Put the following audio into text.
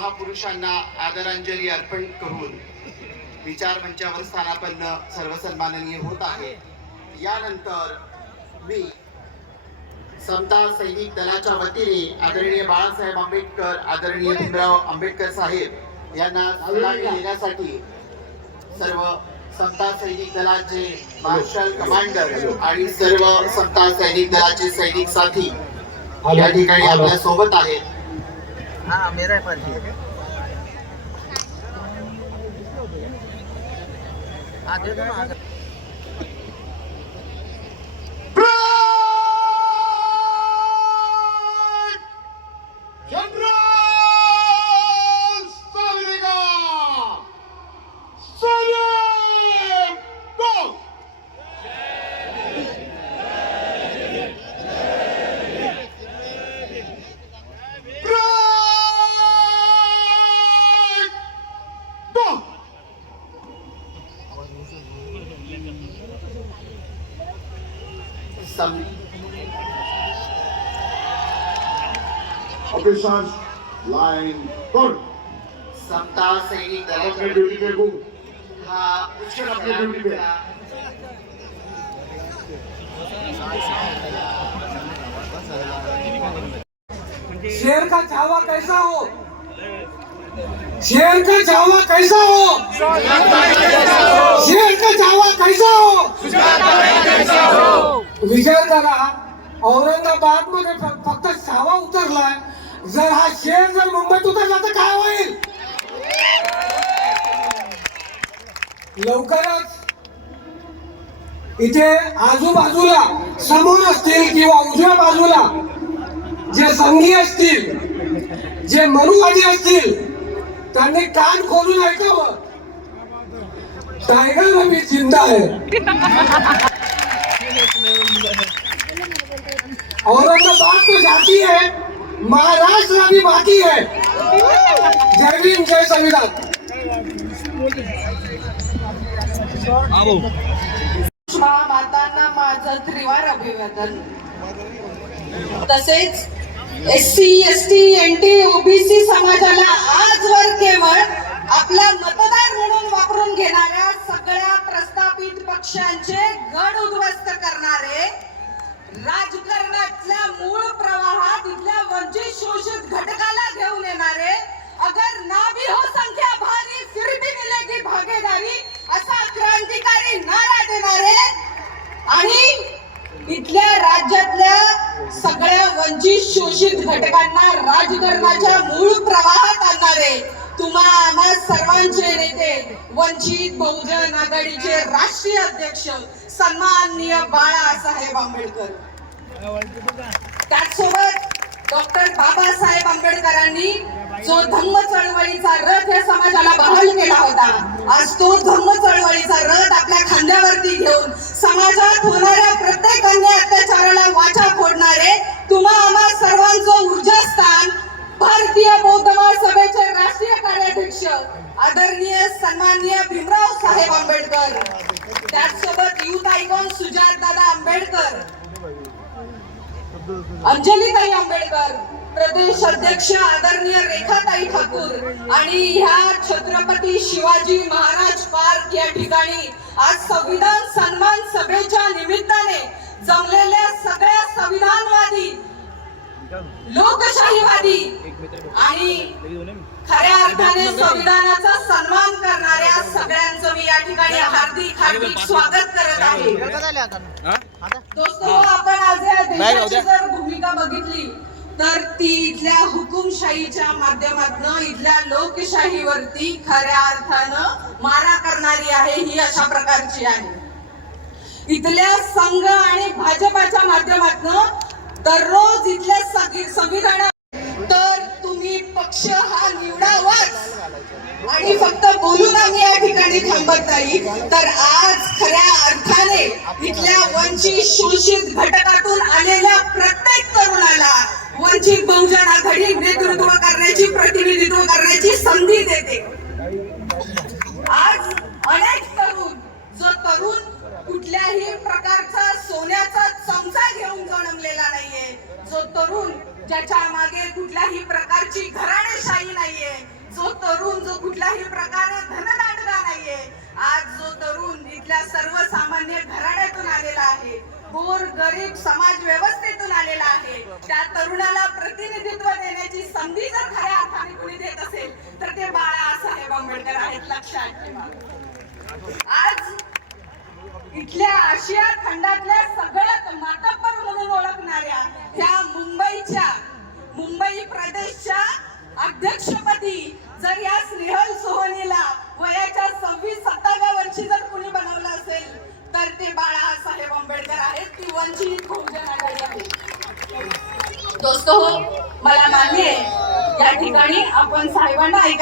महापुरुषांना आदरांजली अर्पण करून विचार मंचावर स्थानापन्न सर्व सन्माननीय होत आहे. यानंतर मी समता सैनिक दलाच्या वतीने आदरणीय बाळासाहेब आंबेडकर आदरणीय भीमराव आंबेडकर साहेब यांना देण्यासाठी सर्व समता सैनिक दलाचे मार्शल कमांडर आणि सर्व समता सैनिक दलाचे सैनिक साथी या ठिकाणी आपल्यासोबत आहेत. हाँ मेरा है पर्ची हाँ देखो दो सम- Officers, line, good. समता सैनिक अपने दलाच्या ड्यूटी पे गो हा उच्च अपनी ड्यूटी पे। शेर का चावा कैसा हो? शेर का चावा कैसा हो? शेर का चावा कैसा हो? विचार करा. औरंगाबादमध्ये फक्त सहावा उतरलाय. जर हा शेर जर मुंबईत उतरला तर काय होईल? लवकरच इथे आजूबाजूला समोर असतील किंवा उजव्या बाजूला जे संघी असतील जे मनुवादी असतील त्यांनी कान खोलून ऐकावं. टायगर रवी जिंदा आहे औरंगाबाद तो जाती है महाराष्ट्र अभी बाकी है। जय भीम जय संविधान। मातांना माझं त्रिवार अभिवादन. तसेच S C S T N T OBC समाजाला आजवर केवळ आपला मतदार म्हणून वापरून घेणाऱ्या सगळ्या प्रस्थापित पक्षांचे गड उद्ध्वस्त करणारे राजकारणातल्या वंचित शोषित घटकांना राजकारणाच्या मूळ प्रवाहात आणणारे तुम्हा आम्हा सर्वांचे नेते वंचित बहुजन आघाडीचे राष्ट्रीय अध्यक्ष सन्माननीय बाळासाहेब आंबेडकर. त्याचसोबत डॉक्टर बाबासाहेब आंबेडकरांनी जो धम्म चळवळीचा रथ या समाजाला बहाल केला होता आज तो धम्म चळवळीचा रथ आपल्या खांद्यावरती घेऊन समाजात होणाऱ्या प्रत्येक अन्य अत्याचाराला वाचा फोडणारे तुम्हा आम्हा सर्वांचं ऊर्जास्थान भारतीय बौद्ध महासभेचे राष्ट्रीय कार्याध्यक्ष आदरणीय सन्माननीय भीमराव साहेब आंबेडकर त्याचसोबत युथ आयकॉन सुजात दादा आंबेडकर अंजलीताई आंबेडकर प्रदेश अध्यक्ष आदरणीय रेखाताई ठाकूर आणि ह्या छत्रपती शिवाजी महाराज पार्क या ठिकाणी आज संविधान सन्मान सभेच्या निमित्ताने जमलेल्या सगळ्या संविधानवादी लोकशाहीवादी आणि खऱ्या अर्थाने संविधानाचा ठिकाणी हार्दिक हार्दिक स्वागत करत आहे. दोस्तो आपण आज या देशाची. जर भूमिका बघितली तर ती इथल्या हुकुमशाहीच्या माध्यमातून इथल्या लोकशाहीवरती खऱ्या अर्थानं मारा करणारी आहे ही अशा प्रकारची आहे. इथल्या संघ आणि भाजपाच्या माध्यमातून दररोज इथल्या संविधान या थांबत नाही तर आज खऱ्या अर्थाने इथल्या वंचित शोषित घटकातून आलेल्या प्रत्येक तरुणाला वंचित बहुजन आघाडी नेतृत्व करण्याची प्रतिनिधित्व करण्याची संधी देते. आज अनेक तरुण जो तरुण कुठल्याही प्रकारचा सोन्याचा चमचा घेऊन जन्मलेला नाहीये जो तरुण ज्याच्या मागे कुठल्याही प्रकारची घराणेशाही नाहीये जो तरुण जो कुठल्याही प्रकारे धन आज जो तरुण इथल्या सर्वसामान्य घराण्यातून आलेला आहे गोर गरीब समाज व्यवस्थेतून आलेला आहे त्या तरुणाला प्रतिनिधित्व देण्याची संधी जर खऱ्या अर्थाने कुणी देत असेल तर ते बाळासाहेब आंबेडकर आहेत लक्षात ठेवा. आज इथल्या आशिया खंडातल्या सगळ्यात मातब्बर म्हणून ओळखणाऱ्या ह्या मुंबईच्या मुंबई प्रदेशच्या अध्यक्षपदी जर या स्नेहल सोहनीला वयाच्या सव्वीस सत्ताव्या वर्षी जर कुणी बनवलं असेल तर ते बाळासाहेब आंबेडकर आहेत ती वंचित बहुजन आघाडी आहे दोस्त हो मला मान्य आहे. या ठिकाणी आपण साहेबांना ऐका